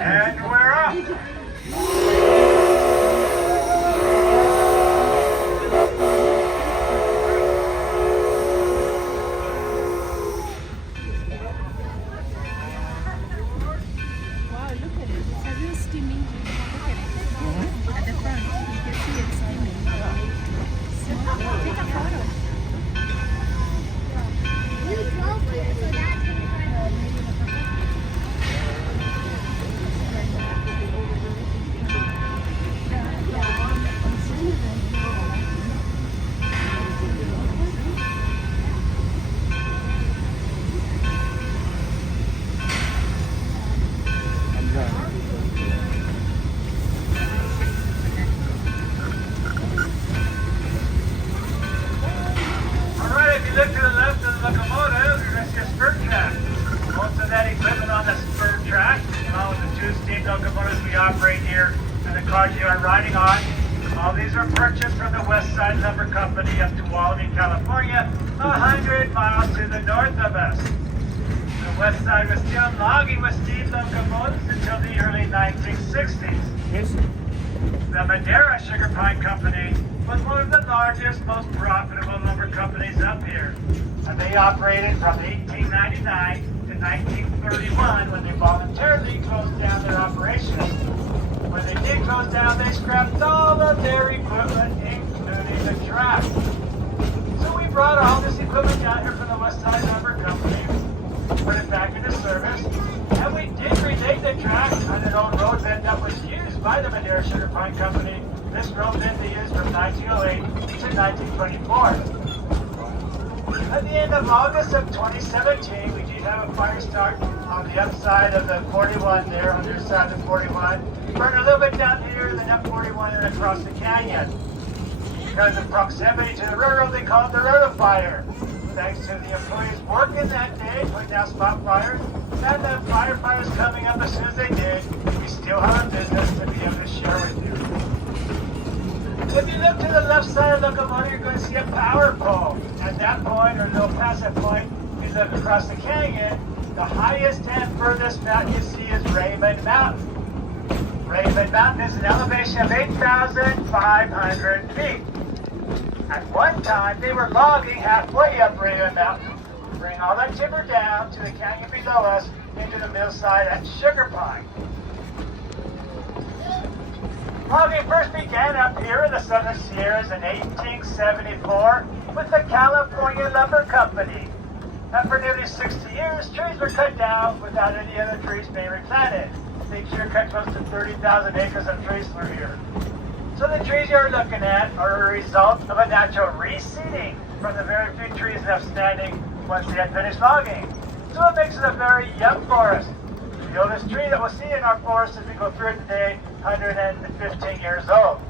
And we're up. Look to the left of the locomotive, you're going to see a spur track. Most of that equipment on the spur track, along with the two steam locomotives we operate here and the cars you are riding on. All these were purchased from the West Side Lumber Company up to Wallaby, California, 100 miles to the north of us. The West Side was still logging with steam locomotives until the early 1960s. Yes. The Madera Sugar Pine Company was one of the largest, most profitable lumber companies up here. And they operated from 1899 to 1931 when they voluntarily closed down their operations. When they did close down, they scrapped all of their equipment, including the track. So we brought all this equipment down here from the West Side Lumber Company, put it back into service, and we did relay the track on an old road bed that was used by the Madera Sugar Pine Company. This road bed they used from 1908 to 1924. At the end of August of 2017, we did have a fire start on the upside of the 41 there, on the side of the 41. Burned a little bit down here, then up 41 and across the canyon. Because of proximity to the railroad, they called it the rotofire. Thanks to the employees working that day, putting out spot fires, and the firefighters coming up as soon as they did, we still have a business to be able to share with you. If you look to the left side of the locomotive, you're going to see a power pole. At that point, or a little past that point, you look across the canyon, the highest and furthest mountain you see is Raymond Mountain. Raymond Mountain is an elevation of 8,500 feet. At one time, they were logging halfway up Raymond Mountain, bringing all that timber down to the canyon below us into the mill side at Sugar Pine. Logging first began up here in the Southern Sierras in 1874 with the California Lumber Company. And for nearly 60 years, trees were cut down without any other trees being replanted. They sure cut close to 30,000 acres of trees through here. So the trees you're looking at are a result of a natural reseeding from the very few trees left standing once they had finished logging. So it makes it a very young forest. The oldest tree that we'll see in our forest as we go through it today, 115 years old.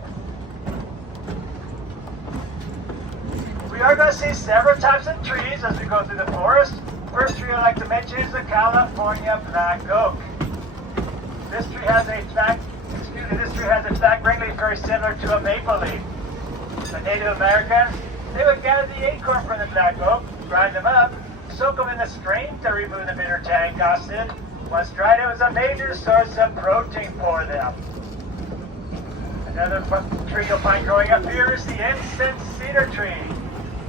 We are going to see several types of trees as we go through the forest. First tree I'd like to mention is the California black oak. This tree has a flat green leaf very similar to a maple leaf. The Native Americans, they would gather the acorn from the black oak, grind them up, soak them in the stream to remove the bitter tannic acid. Once dried, it was a major source of protein for them. Another tree you'll find growing up here is the incense cedar tree.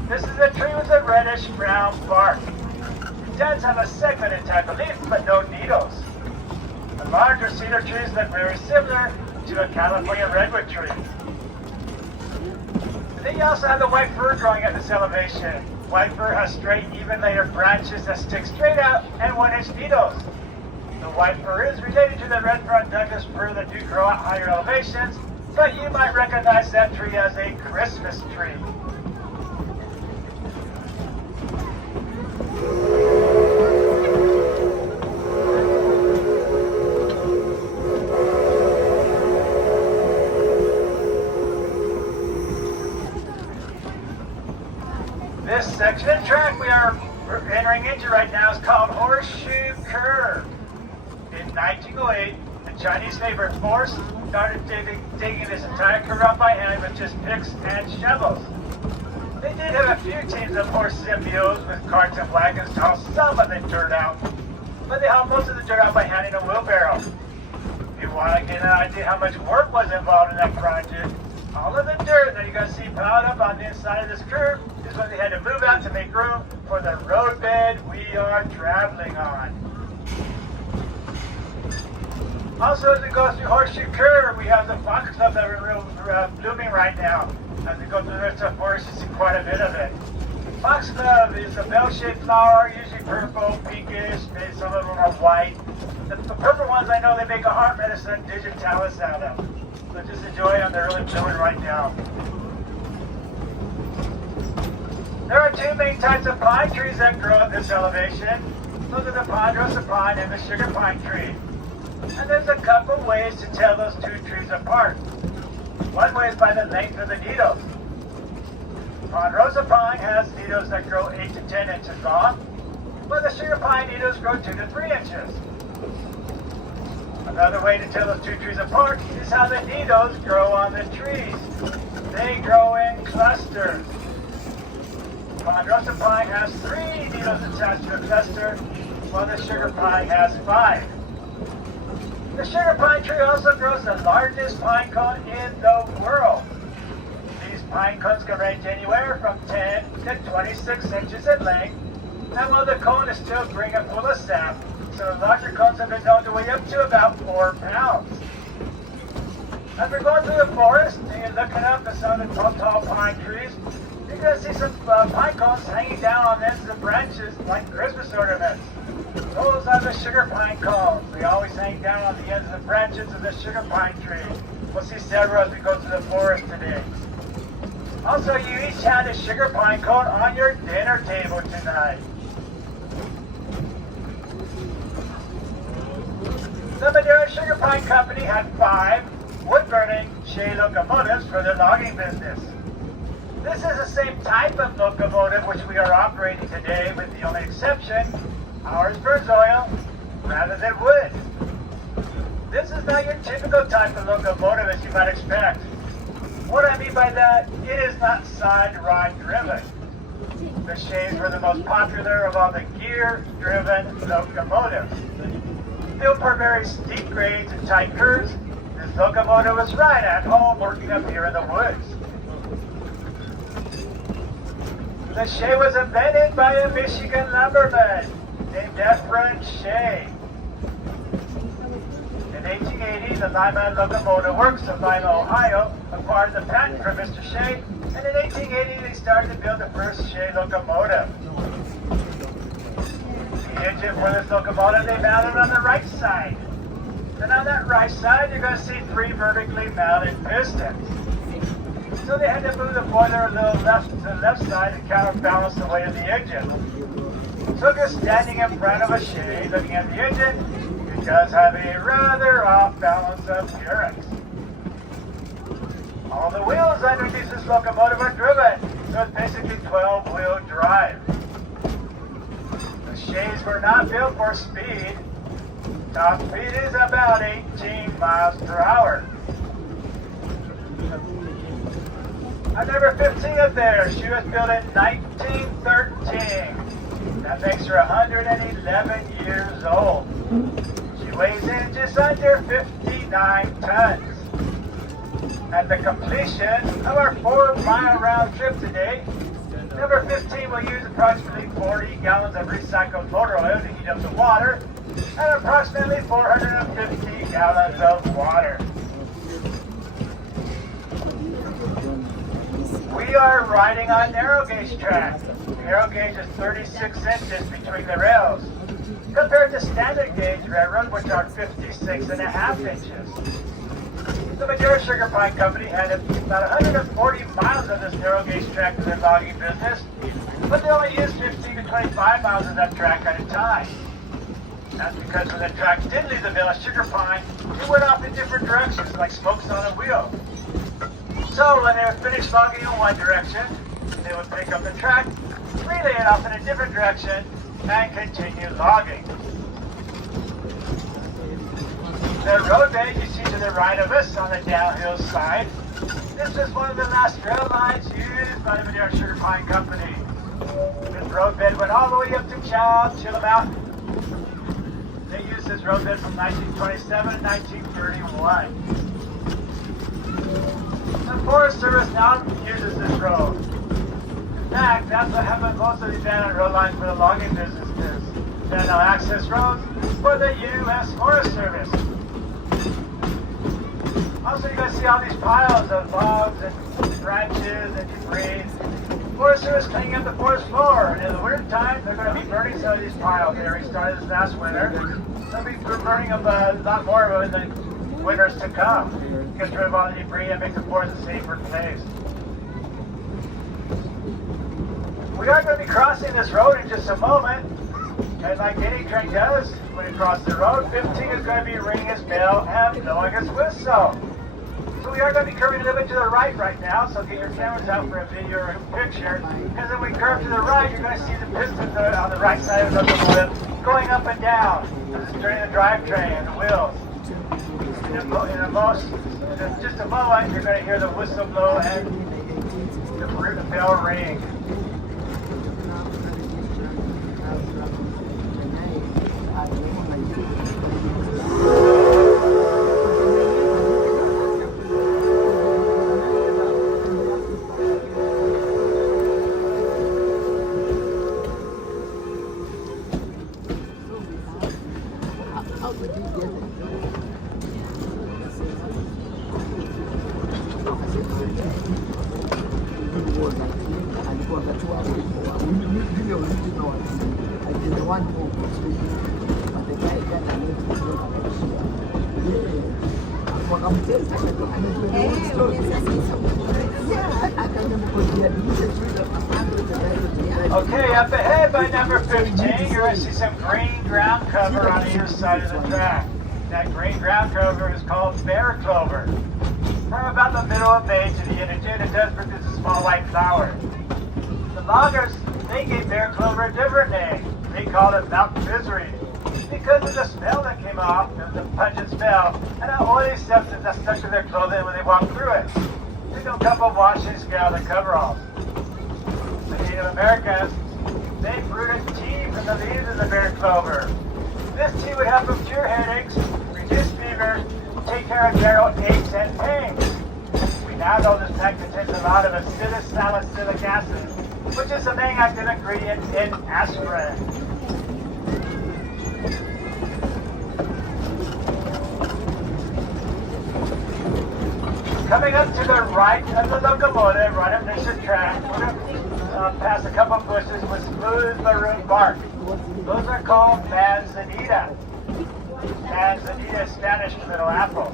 This is a tree with a reddish-brown bark. It does have a segmented type of leaf, but no needles. The larger cedar trees look very similar to a California redwood tree. And then you also have the white fir growing at this elevation. White fir has straight, even-layered branches that stick straight out and 1-inch needles. The white fir is related to the red front Douglas fir that do grow at higher elevations, but you might recognize that tree as a Christmas tree. This section of track we are entering into right now is called Horseshoe Curve. In 1908, the Chinese labor force started digging this entire crew up by hand with just picks and shovels. They did have a few teams of horse symbiotes with carts and wagons to haul some of the dirt out, but they hauled most of the dirt out by hand in a wheelbarrow. If you want to get an idea how much work was involved in that project, all of the dirt that you're going to see piled up on the inside of this curve is what they had to move out to make room for the roadbed we are traveling on. Also, as we go through Horseshoe Curve, we have the foxglove that are blooming right now. As we go through the rest of the forest, you see quite a bit of it. Foxglove is a bell-shaped flower, usually purple, pinkish, maybe some of them are white. The purple ones, I know they make a heart medicine digitalis out of. So just enjoy them, they're really blooming right now. There are two main types of pine trees that grow at this elevation. Those are the ponderosa pine and the sugar pine tree. And there's a couple ways to tell those two trees apart. One way is by the length of the needles. Ponderosa pine has needles that grow 8 to 10 inches long, while the sugar pine needles grow 2 to 3 inches. Another way to tell those two trees apart is how the needles grow on the trees. They grow in clusters. Ponderosa pine has 3 needles attached to a cluster, while the sugar pine has 5. The sugar pine tree also grows the largest pine cone in the world. These pine cones can range anywhere from 10 to 26 inches in length, and while the cone is still green and full of sap, so the larger cones have been known to weigh up to about 4 pounds. As we're going through the forest and you're looking up at some of the tall pine trees, you're going to see some pine cones hanging down on the ends of the branches like Christmas ornaments. Those are the sugar pine cones. They always hang down on the ends of the branches of the sugar pine tree. We'll see several as we go through the forest today. Also, you each had a sugar pine cone on your dinner table tonight. The Madera Sugar Pine Company had 5 wood-burning Shay locomotives for their logging business. This is the same type of locomotive which we are operating today, with the only exception, ours burns oil rather than wood. This is not your typical type of locomotive as you might expect. What I mean by that, it is not side rod driven. The Shays were the most popular of all the gear-driven locomotives. Built for very steep grades and tight curves, this locomotive was right at home working up here in the woods. The Shay was invented by a Michigan lumberman named Ephraim Shay. In 1880, the Lima Locomotive Works of Lima, Ohio, acquired the patent from Mr. Shay, and in 1880 they started to build the first Shay locomotive. The engine for this locomotive they mounted on the right side. And on that right side, you're going to see 3 vertically mounted pistons. So they had to move the boiler a little left to the left side to counterbalance the weight of the engine. So if you're standing in front of a Shay looking at the engine, it does have a rather off-balance appearance. All the wheels underneath this locomotive are driven, so it's basically 12-wheel drive. The Shays were not built for speed. Top speed is about 18 miles per hour. At number 15 up there, she was built in 1913. That makes her 111 years old. She weighs in just under 59 tons. At the completion of our 4-mile round trip today, number 15 will use approximately 40 gallons of recycled motor oil to heat up the water, and approximately 450 gallons of water. We are riding on narrow gauge track. Narrow gauge is 36 inches between the rails, compared to standard gauge railroad, which are 56.5 inches. The Madera Sugar Pine Company had about 140 miles of this narrow gauge track for their logging business, but they only used 15 to 25 miles of that track at a time. That's because when the track did leave the Villa Sugar Pine, it went off in different directions, like spokes on a wheel. So when they were finished logging in one direction, they would pick up the track, relay it off in a different direction, and continue logging. The roadbed you see to the right of us on the downhill side, this is one of the last rail lines used by the Madera Sugar Pine Company. This roadbed went all the way up to Chilla Mountain. They used this roadbed from 1927 to 1931. The Forest Service now uses this road. In fact, that's what happened most of the abandoned road lines for the logging business is. There are no access roads for the U.S. Forest Service. Also, you guys see all these piles of logs and branches and debris. Forest Service cleaning up the forest floor. And in the winter time, they're going to be burning some of these piles. They already started this last winter. They'll be burning them a lot more of them in the winters to come. Get rid of all the debris and make the forest a safer place. We are going to be crossing this road in just a moment. And like any train does, when you cross the road, 15 is going to be ringing his bell and blowing his whistle. So we are going to be curving a little bit to the right now, so get your cameras out for a video or a picture. And then we curve to the right, you're going to see the pistons on the right side of the locomotive going up and down. This is turning the drivetrain and the wheels. In just a moment, you're going to hear the whistle blow and the bell ring. Okay, up ahead by number 15, you're going to see some green ground cover on either side of the track. That green ground cover is called bear clover. From about the middle of May to the end of June, it does produce a small white flower. The loggers, they gave bear clover a different name. They called it mountain misery because of the smell that came off, the pungent smell, and how oily substance that stuck to their clothing when they walked through it. They do a couple of washings to get out of the coveralls. The Native Americans, they brewed a tea from the leaves of the bear clover. This tea would help them cure headaches, reduce fever, take care of general aches and pains. We now know this plant contains a lot of acetylsalicylic acid, which is the main active ingredient in aspirin. Coming up to the right of the locomotive, right up next to the track, we're going to pass a couple of bushes with smooth maroon bark. Those are called manzanita. Manzanita is Spanish for little apple.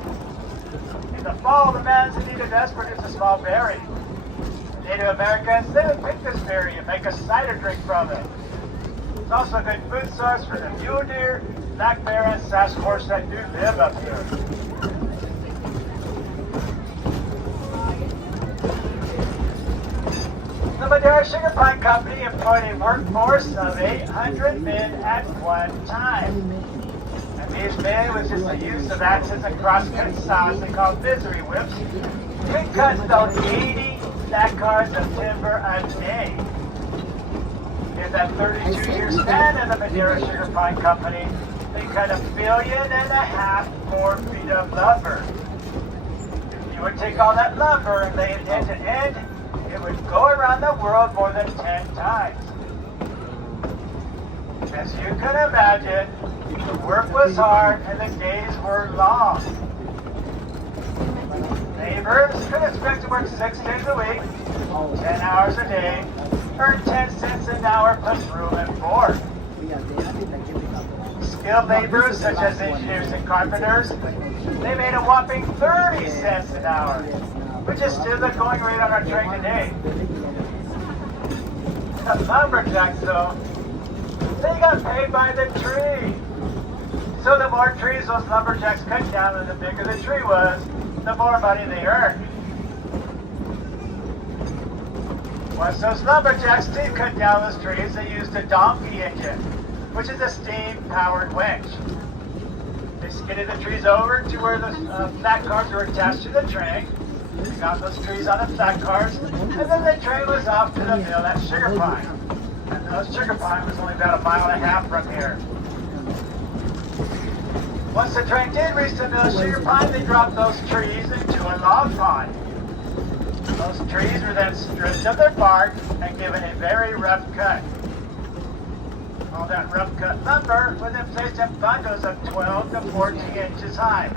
In the fall, the manzanita does produce a small berry. Native Americans, they would pick this berry and make a cider drink from it. It's also a good food source for the mule deer, black bear, and Sasquatch that do live up here. The Madera Sugar Pine Company employed a workforce of 800 men at one time. And these men, with just the use of axes and cross-cut saws they call misery whips, could cut about 80 stack cars of timber a day. In that 32-year span of the Madera Sugar Pine Company, they cut 1.5 billion more feet of lumber. If you would take all that lumber and lay it end to end, it would go around the world more than 10 times. As you can imagine, the work was hard and the days were long. Laborers could expect to work 6 days a week, 10 hours a day, earn 10 cents an hour plus room and board. Skilled laborers such as engineers and carpenters, they made a whopping 30 cents an hour, which is still the going rate on our train today. The lumberjacks, though, they got paid by the tree. So the more trees those lumberjacks cut down and the bigger the tree was, the more money they earned. Once those lumberjacks did cut down those trees, they used a donkey engine, which is a steam-powered winch. They skidded the trees over to where the flat cars were attached to the train. They got those trees on the flat cars, and then the train was off to the mill at Sugar Pine. And those Sugar Pine was only about 1.5 miles from here. Once the train did reach the mill at Sugar Pine, they dropped those trees into a log pond. Those trees were then stripped of their bark and given a very rough cut. All that rough cut lumber was then placed in bundles of 12 to 14 inches high.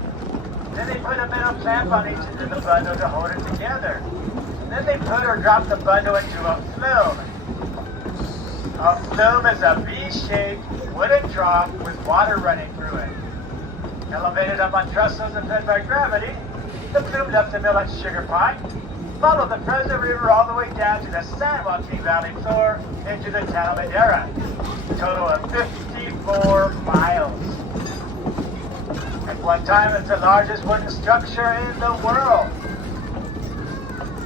Then they put a metal clamp on each end of the bundle to hold it together. Then they put or dropped the bundle into a flume. A flume is a V-shaped wooden trough with water running through it. Elevated up on trestles and fed by gravity, the flume left the mill at Sugar Pine, followed the Fresno River all the way down to the San Joaquin Valley floor into the town of Madera. A total of 54 miles. At one time, it's the largest wooden structure in the world.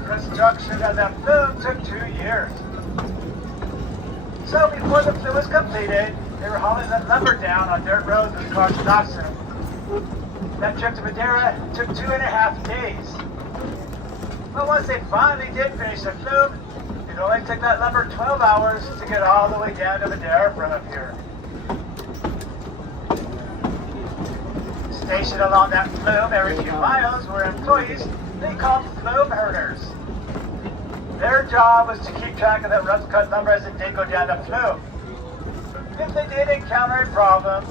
Construction of that flume took 2 years. So before the flume was completed, they were hauling the lumber down on dirt roads with cars and oxen. That trip to Madera took 2.5 days. But once they finally did finish the flume, it only took that lumber 12 hours to get all the way down to Madera from up here. Stationed along that flume every few miles were employees they called flume herders. Their job was to keep track of that rough cut lumber as it did go down the flume. If they did encounter a problem,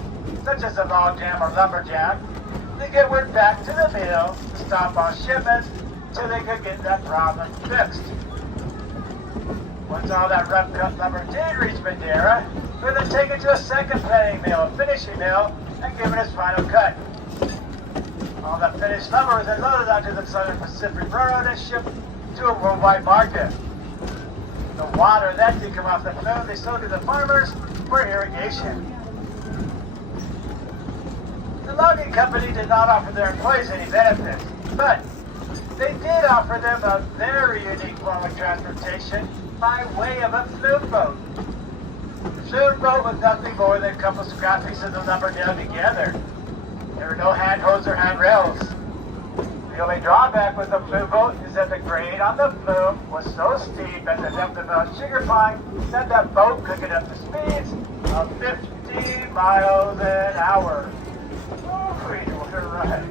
such as a log jam or lumber jam, they get word back to the mill to stop all shipments till they could get that problem fixed. Once all that rough cut lumber did reach Madera, they were then taken to a second planing mill, a finishing mill, and given its final cut. All that finished lumber was then loaded onto the Southern Pacific Railroad and shipped to a worldwide market. The water that did come off the flume they sold to the farmers for irrigation. The logging company did not offer their employees any benefits, but they did offer them a very unique form of transportation by way of a flume boat. The flume boat was nothing more than a couple scrap pieces of lumber nailed together. There were no handholds or handrails. The only drawback with the flume boat is that the grade on the flume was so steep at the depth of Mount Sugar Pine that that boat could get up to speeds of 50 miles an hour. What a ride.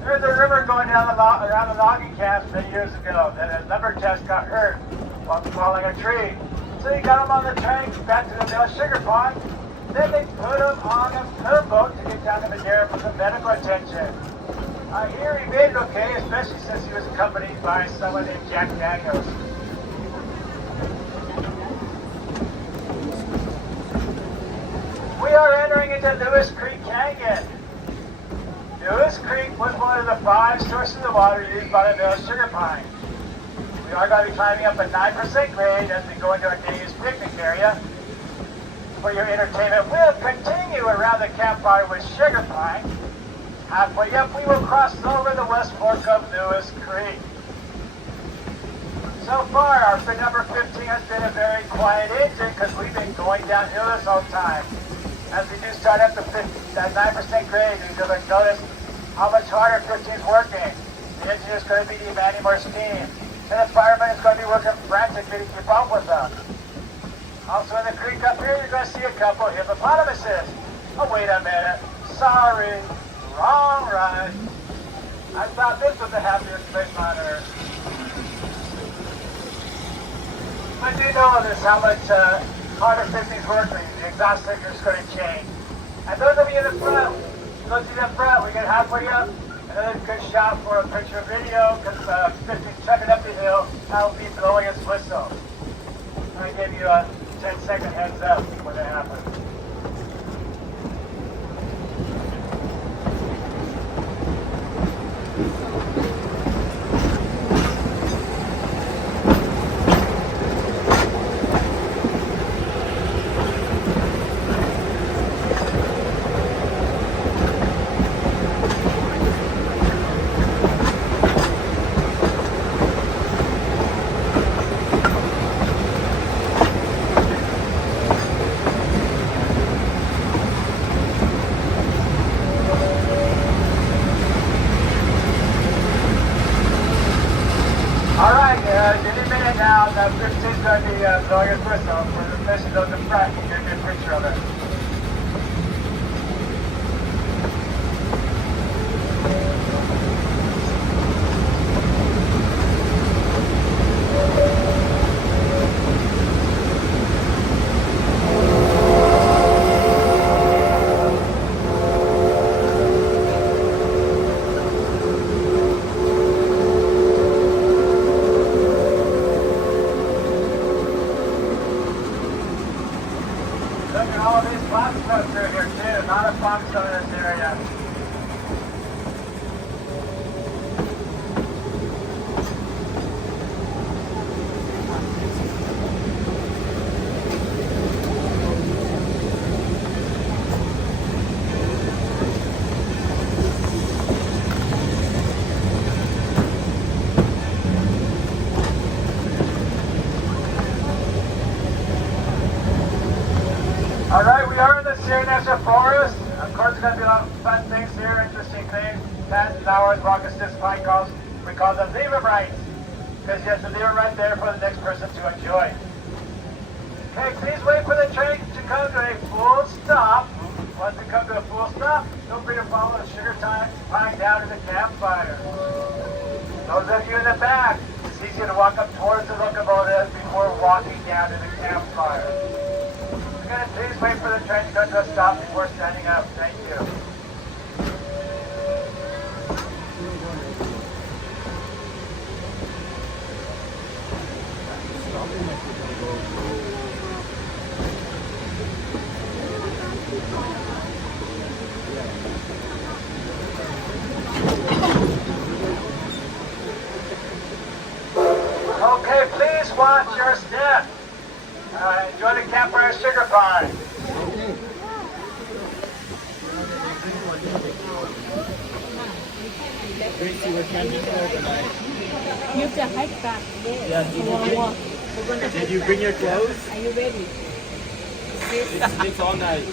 There's a river going down around the logging camps many years ago that a lumberjack got hurt while falling a tree. So he got him on the train back to the mill at Sugar Pine. Then they put him on a flume boat to get down to Madera for some medical attention. I hear he made it okay, especially since he was accompanied by someone named Jack Daniels. We are entering into Lewis Creek Canyon. Lewis Creek was one of the 5 sources of water used by the mill at Sugar Pine. We are going to be climbing up a 9% grade as we go into our day's picnic area. For your entertainment, we'll continue around the campfire with Sugar Pine. Halfway up, we will cross over the West Fork of Lewis Creek. So far, our fit number 15 has been a very quiet engine because we've been going downhill this whole time. As we do start up that 9% grade, you're going to notice how much harder 15 is working. The engine is going to be demanding more steam, and the fireman is going to be working frantically to keep up with them. Also in the creek up here, you're going to see a couple of hippopotamuses. Oh, wait a minute. Sorry. Wrong ride. I thought this was the happiest place on Earth. But do notice how much harder 15's working. The exhaust sticker is going to change. And those of you in the front, those of you in the front, we get halfway up. Another good shot for a picture or video because 15's chugging up the hill. I'll be blowing its whistle. I give you a 10-second heads up when it happens. now, that 15's going to be blowing his whistle for the mission of the front. You get a good picture of it. Look at all these fox come through here too. A lot of fox in this area. All right, we are in the Sierra National Forest. Of course, there's going to be a lot of fun things here, interesting things. Patents, flowers, rock assist, pine calls. We call them leave 'em right, because you have to leave 'em right there for the next person to enjoy. Okay, please wait for the train to come to a full stop. Once it comes to a full stop, feel free to follow the sugar pine down to the campfire. Those of you in the back, it's easier to walk up towards the locomotive before walking down to the campfire. Please wait for the train to come to a stop before standing up. Thank you. Okay, please watch your step. Enjoy the campfire sugar pine. Gracie, we're camping for overnight. You have to hike back there. Yeah, did you bring your clothes? Are you ready? It's all night.